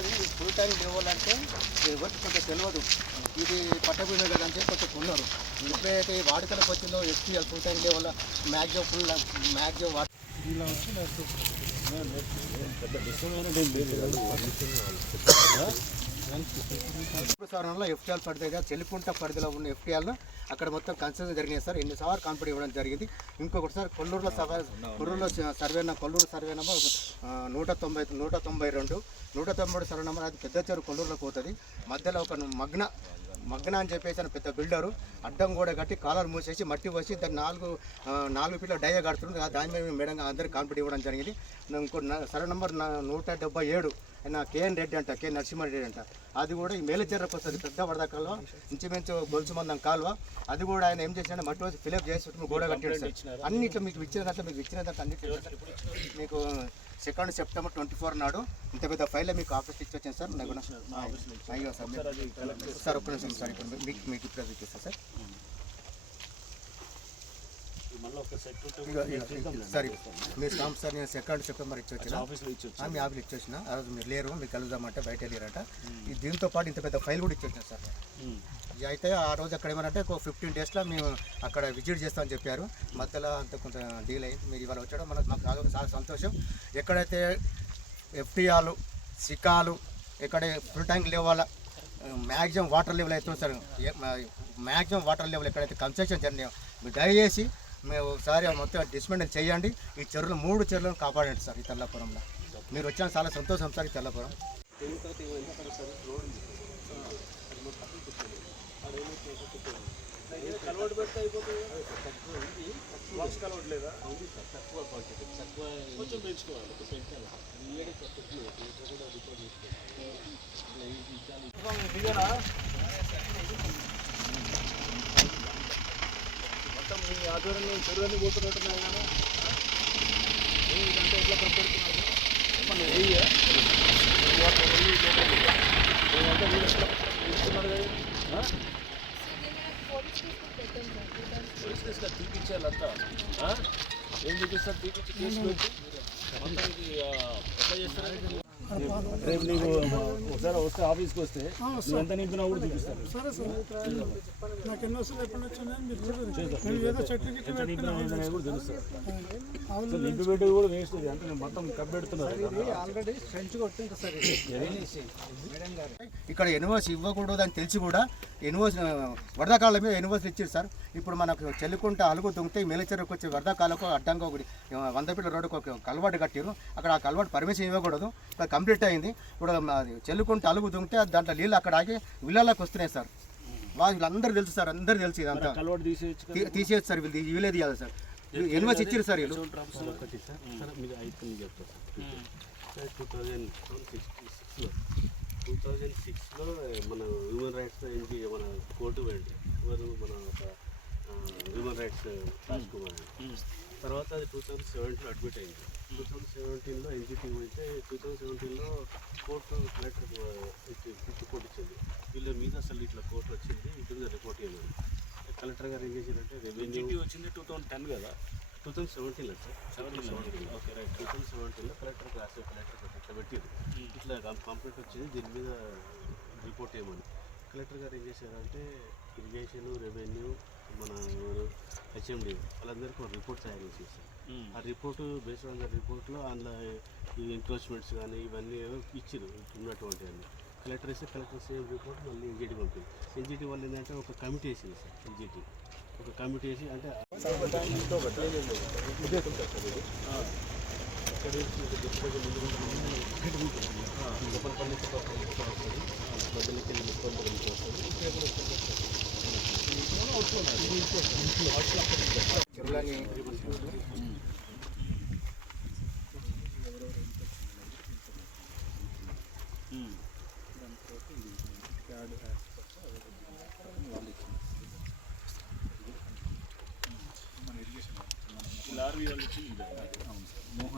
అది full tank లేవాలంటే ఎవరికి కొంచెం తెలియదు, ఇది పట్టభూమి కదా అని చెప్పి కొంచెం కొన్నారు. ఎప్పుడైతే వాడుకలకు వచ్చిందో ఎఫ్టీఎల్ ఫుల్ ట్యాంక్ లేవల్ల మ్యాక్సిమం ఇలా సారంలో ఎఫ్టీఎల్ పడితే చెల్లికుంట పరిధిలో ఉన్న ఎఫ్టీఎల్ను అక్కడ మొత్తం కన్స్ట్రక్షన్ జరిగినాయి సార్. ఎన్నిసార్లు కాన్ఫిడెంట్ ఇవ్వడం జరిగింది. ఇంకొకటిసారి కొల్లూరులో survey Kolluru survey number 192 survey number. అది పెద్ద చెరువు కొల్లూరులో పోతుంది. మధ్యలో ఒక మగ్న అని చెప్పేసి అని పెద్ద బిల్డరు అడ్డం కూడా కట్టి కాలాలు మూసేసి మట్టి పోసి దాన్ని 4 ఫీట్ల డయ్య కడుతుంది. దాని మీద మేడం అందరికీ కాన్ఫిడెంట్ ఇవ్వడం జరిగింది. ఇంకో సర్వే నెంబర్ 177 ఆయన కేఎన్ రెడ్డి అంట, కే నరసింహారెడ్డి అంట. అది కూడా ఈ మేలచెర్రకు వస్తుంది, పెద్ద వరద కాలువ, ఇంచుమించు గొలుసు మందం కాలువ. అది కూడా ఆయన ఏం చేసినా మట్టి వచ్చి ఫిలప్ చేసి గోడ కట్టాడు సార్. అన్నిట్లో మీకు ఇచ్చిన దాంట్లో అన్నిట్లో మీకు 2 సెప్టెంబర్ 24 నాడు ఇంత పెద్ద ఫైల్లో మీకు ఆఫీస్ ఇచ్చి వచ్చాను సార్. నాకు అయ్యో సార్ ఒక్క నిమిషం సార్, ఇప్పుడు మీకు ఇప్పుడు ఇచ్చేస్తాను సార్. సరే మీరు స్టాంప్ సార్, నేను 2 సెప్టెంబర్ ఇచ్చి వచ్చిన మీ ఆఫీస్లో ఇచ్చి వచ్చిన. ఆ రోజు మీరు లేరు, మీకు కలుద్దామంటే బయట వెళ్ళారట. దీంతో పాటు ఇంత పెద్ద ఫైల్ కూడా ఇచ్చి వచ్చిన సార్. అయితే ఆ రోజు అక్కడ ఏమనంటే ఒక 15 డేస్లో మేము అక్కడ విజిట్ చేస్తామని చెప్పారు. మధ్యలో అంత కొంత డీల్ అయింది. మీరు ఇవాళ వచ్చాడో మాకు చాలా సంతోషం. ఎక్కడైతే ఎఫ్టీఆర్లు సికాలు ఎక్కడ full tank level maximum water level అవుతుంది సార్. మ్యాక్సిమం వాటర్ లెవెల్ ఎక్కడైతే కన్స్ట్రక్షన్ జరిగినాయో మీరు దయచేసి మేము ఒకసారి మొత్తం డిస్మెంటల్ చేయండి. ఈ చెరువులు 3 చెరువులను కాపాడండి సార్. ఈ తెల్లపురంలో మీరు వచ్చాను చాలా సంతోషం సార్. ఈ తెల్లపురం కలవట్ పెడితే అయిపోతుంది. కలవట్ లేదా కొంచెం పెంచుకోవాలి. మొత్తం మీ ఆధ్వర్యంలో చెరువులన్నీ పోతున్నట్టున్నాయి కదా. ఇదంతా ఎట్లా పెడుతున్నారు మన ఏరియా ఇస్తున్నారు కదా. పోలీస్ కేసుగా తీపించాలంతా ఏం చూపిస్తారు, తీపించి కేసు పెట్టి మొత్తానికి ఎట్లా చేస్తారు. రేపు నీకు ఒకసారి వస్తే ఆఫీస్కి వస్తే నువ్వు ఎంత నింపినా కూడా చూపిస్తాను. సరే సార్, నాకు ఎన్నో సార్లు ఎప్పుడు వచ్చిందని మీరు ఏదో సర్టిఫికేట్ కూడా తెలుస్తుంది. నింపి పెట్టి కూడా వేస్ట్ అంటే మొత్తం కప్పెడుతున్నారు. ఆల్రెడీ ఫ్రెంచ్ కొట్టింది సార్. ఇక్కడ ఎన్ఓసి ఇవ్వకూడదు అని తెలిసి కూడా ఎన్ఓసి వరదకాలం మీద ఎన్ఓసి ఇచ్చారు సార్. ఇప్పుడు మనకు చెల్లికుంట అలుగు దుంగితే మేలచెరుకు వచ్చి వరదకాలకు అడ్డంగా ఒకటి 100 ఫీట్ల రోడ్డుకు ఒక కలవాటు కట్టారు. అక్కడ ఆ కలవాటు పర్మిషన్ ఇవ్వకూడదు. ఇప్పుడు కంప్లీట్ అయింది. ఇప్పుడు చెల్లుకుంట అలుగు దుంగితే దాంట్లో నీళ్ళు అక్కడ ఆగి విల్లాలకు వస్తున్నాయి సార్. వీళ్ళందరూ తెలుసు సార్, అందరూ తెలుసు. ఇదంతా తీసేయచ్చు సార్. వీళ్ళే తీయాలి సార్. ఎన్ఓసి ఇచ్చారు సార్ వీళ్ళు. 2006లో మన హ్యూమన్ రైట్స్ మన కోర్టు వెళ్ళి మన హ్యూమన్ రైట్స్ రాజ్ కుమార్. తర్వాత అది 2017లో అడ్మిట్ అయింది. 2017లో ఎన్జిటీ అయితే 2017లో కోర్టు కలెక్టర్ రిపోర్ట్ ఇచ్చింది. వీళ్ళ మీద అసలు ఇట్లా కోర్టు వచ్చింది, వీటి మీద రిపోర్ట్ ఇవ్వలేదు. కలెక్టర్ గారు ఏం చేశారంటే రెవెన్యూ వచ్చింది 2010 కదా, 2017లో సార్. Okay right. 2017లో కలెక్టర్ ఇట్లా పెట్టారు. ఇట్లా కంప్లైంట్ వచ్చింది, దీని మీద రిపోర్ట్ ఏమని. కలెక్టర్ గారు ఏం చేశారంటే ఇరిగేషన్, రెవెన్యూ, మన హెచ్ఎండి వాళ్ళందరికీ ఒక రిపోర్ట్ తయారు చేసేసారు. ఆ రిపోర్టు బేస్డ్ ఆన్ ద రిపోర్ట్లో అందులో ఈ ఎంక్రోచ్మెంట్స్ కానీ ఇవన్నీ ఇచ్చారు ఉన్నటువంటి అన్ని. కలెక్టర్ వేస్తే కలెక్టర్ సేమ్ రిపోర్ట్ మళ్ళీ ఎన్జిటీ పంపింది. ఎన్జిటీ వాళ్ళు ఏంటంటే ఒక కమిటీ వేసింది సార్. ఎన్జిటీ ఒక కమిటీ వేసి అంటే లారీ వాళ్ళు